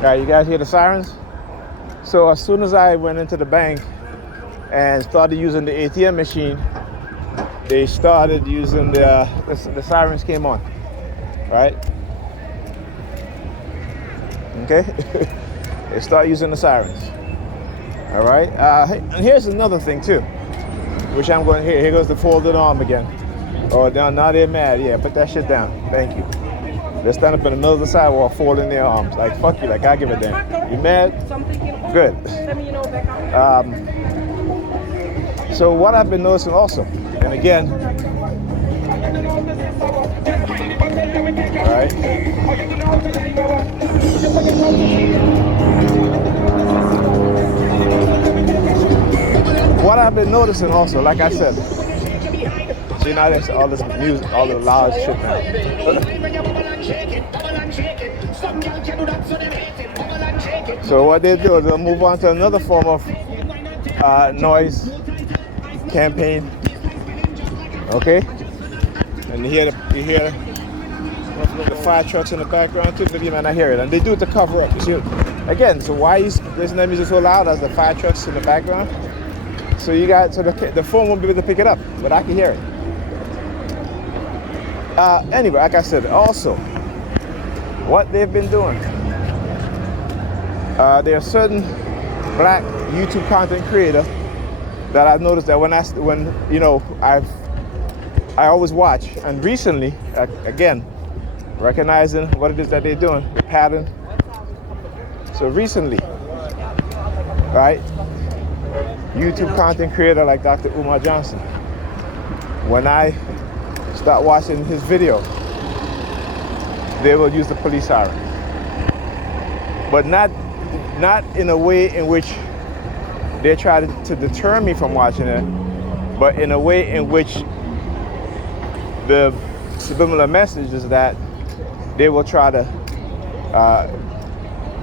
All right, you guys hear the sirens? So as soon as I went into the bank and started using the ATM machine, they started using the sirens came on, right? Okay, they start using the sirens. All right, and here's another thing too, which I'm going here. Here goes the folded arm again. Oh, now they're mad. Yeah, put that shit down. Thank you. They're standing up in the middle of the sidewalk, folding their arms. Like, fuck you, like, I give a damn. You mad? Good. So what I've been noticing also, and again, all right. What I've been noticing also, like I said, see now there's all this music, all the loud shit now. So what they do is they'll move on to another form of noise campaign. Okay, and you hear the fire trucks in the background too, but you might not hear it, and they do it to cover up. You see, again, so why is that music so loud as the fire trucks in the background? So you got the phone won't be able to pick it up, but I can hear it. Anyway, like I said, also what they've been doing. There are certain black YouTube content creator that I've noticed that when you know I always watch, and recently again recognizing what it is that they're doing, the pattern. So recently, right, YouTube content creator like Dr. Umar Johnson, when I start watching his video, they will use the police siren, but not in a way in which they try to deter me from watching it, but in a way in which the subliminal message is that they will try to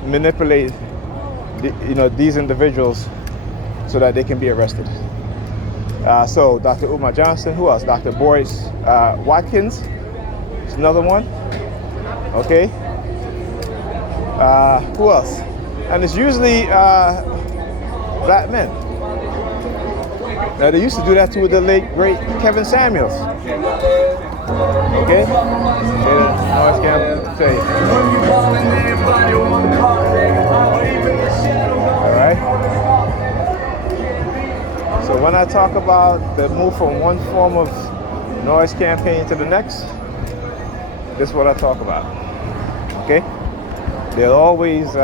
manipulate these individuals so that they can be arrested. So Dr. Umar Johnson, who else? Dr. Boris Watkins is another one. Okay. Who else? And it's usually black men. Now they used to do that too with the late great Kevin Samuels. Okay? Noise can't say. Alright? So when I talk about the move from one form of noise campaign to the next, this is what I talk about. Okay? They'll always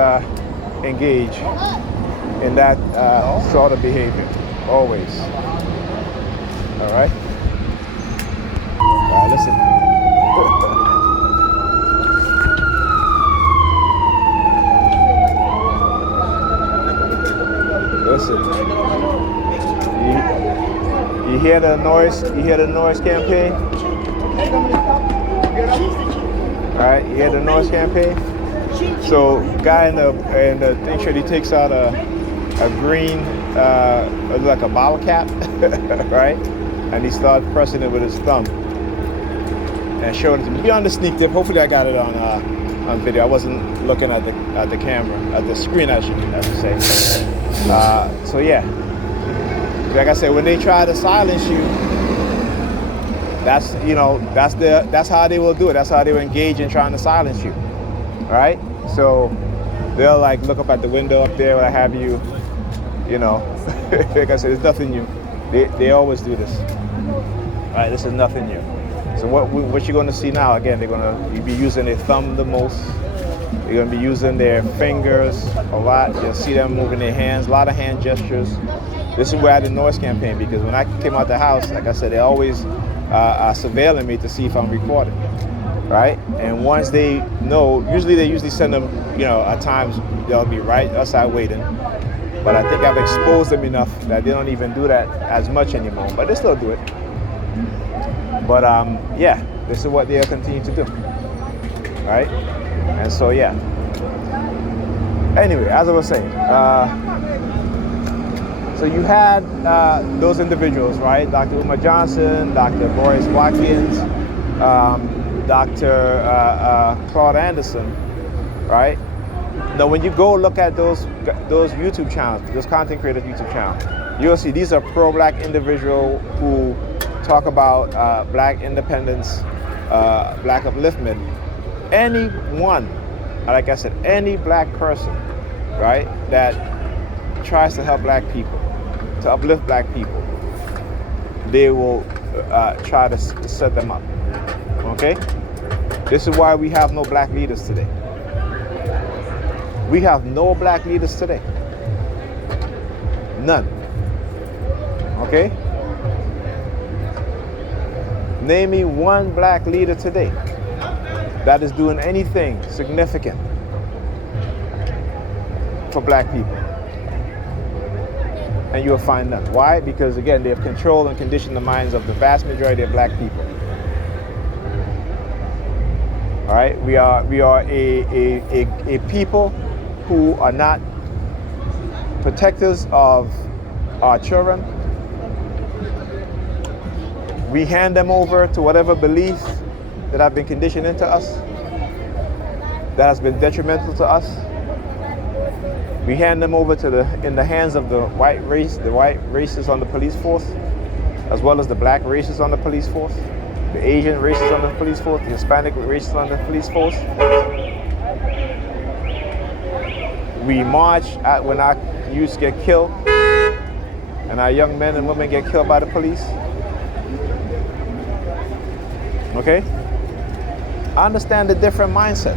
engage in that sort of behavior. Always. Alright? Listen. Listen. You hear the noise? You hear the noise campaign? Alright, you hear the noise campaign? So guy in the thing shirt, he takes out a green like a bottle cap, right? And he starts pressing it with his thumb and showing it to me. Be on the sneak tip. Hopefully I got it on video. I wasn't looking at the camera, at the screen I should say. So yeah. Like I said, when they try to silence you, that's how they will do it. That's how they will engage in trying to silence you. Right? So they'll like look up at the window up there, what have you. Like I said, it's nothing new. They always do this. All right, this is nothing new. So what you're going to see now, again, they're going to be using their thumb the most. They're going to be using their fingers a lot. You'll see them moving their hands, a lot of hand gestures. This is where I did the noise campaign, because when I came out the house, like I said, they always are surveilling me to see if I'm recording, right? And once they know, they send them, at times they'll be right outside waiting. But I think I've exposed them enough that they don't even do that as much anymore, but they still do it. But yeah, this is what they'll continue to do, right? And so yeah. Anyway, as I was saying, so you had those individuals, right? Dr. Umar Johnson, Dr. Boris Watkins, Dr. Claude Anderson, right? Now, when you go look at those YouTube channels, those content creators YouTube channels, you'll see these are pro-black individuals who talk about black independence, black upliftment. Anyone, like I said, any black person, right, that tries to help black people, to uplift black people, they will try to set them up. Okay? This is why we have no black leaders today. We have no black leaders today. None. Okay? Name me one black leader today that is doing anything significant for black people. And you'll find none. Why? Because again, they have controlled and conditioned the minds of the vast majority of black people. All right? We are a people who are not protectors of our children. We hand them over to whatever beliefs that have been conditioned into us, that has been detrimental to us. We hand them over in the hands of the white racists on the police force, as well as the black racists on the police force, the Asian racists on the police force, the Hispanic racists on the police force. We march when our youths get killed and our young men and women get killed by the police. Okay? I understand the different mindset.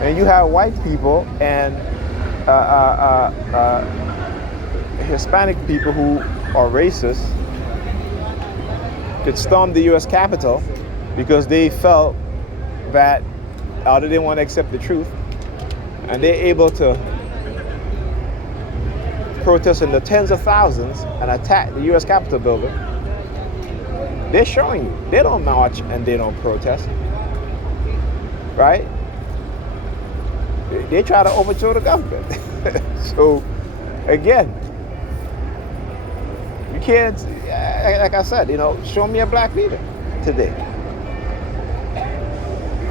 And you have white people and Hispanic people who are racist could storm the U.S. Capitol because they felt that they didn't want to accept the truth. And they're able to protest in the tens of thousands and attack the U.S. Capitol building. They're showing you. They don't march and they don't protest. Right? They try to overthrow the government. So, again, you can't, like I said, show me a black leader today.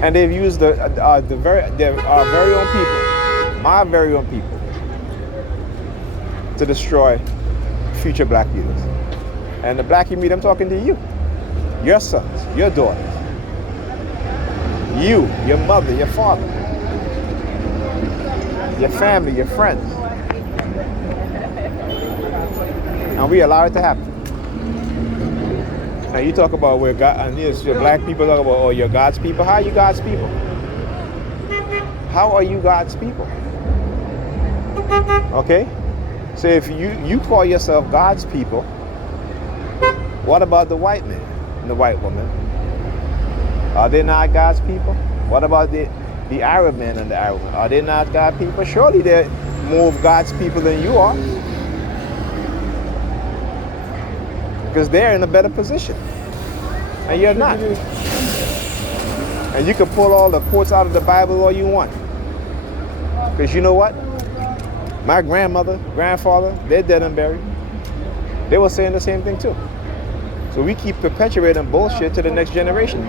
And they've used our very own people, my very own people, to destroy future black leaders. And the black you meet, I'm talking to you, your sons, your daughters, you, your mother, your father, your family, your friends. And we allow it to happen. Now you talk about where God, and yes, your black people talk about, oh, you're God's people. How are you God's people? How are you God's people? Okay? So if you call yourself God's people, what about the white man and the white woman? Are they not God's people? What about the Arab man and the Arab woman? Are they not God's people? Surely they're more of God's people than you are. Because they're in a better position. And you're not. And you can pull all the quotes out of the Bible all you want. Because you know what? My grandmother, grandfather, they're dead and buried. They were saying the same thing too. So we keep perpetuating bullshit to the next generation.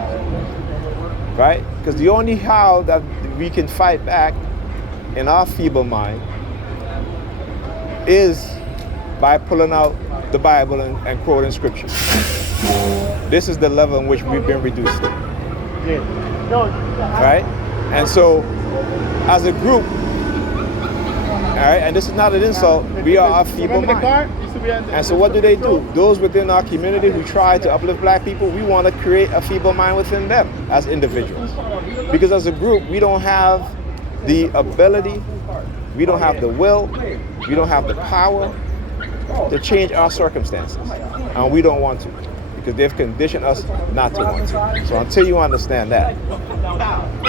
Right? Because the only how that we can fight back in our feeble mind is by pulling out the Bible and quoting scripture. This is the level in which we've been reduced to. Right? And so, as a group, all right, and this is not an insult, we are a feeble mind. And so what do? Those within our community who try to uplift black people, we want to create a feeble mind within them as individuals. Because as a group, we don't have the ability, we don't have the will, we don't have the power to change our circumstances. And we don't want to, because they've conditioned us not to want to. So until you understand that,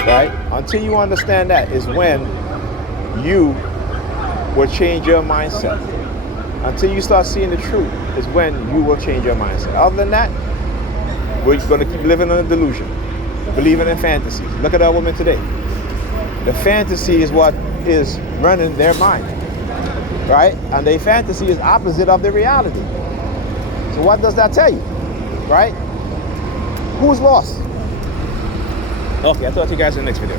right? Until you understand that is when you will change your mindset. Until you start seeing the truth is when you will change your mindset. Other than that, we're going to keep living in a delusion, believing in fantasies. Look at our women today. The fantasy is what is running their mind, right? And the fantasy is opposite of the reality. So what does that tell you, right? Who's lost? Okay, I'll talk to you guys in the next video.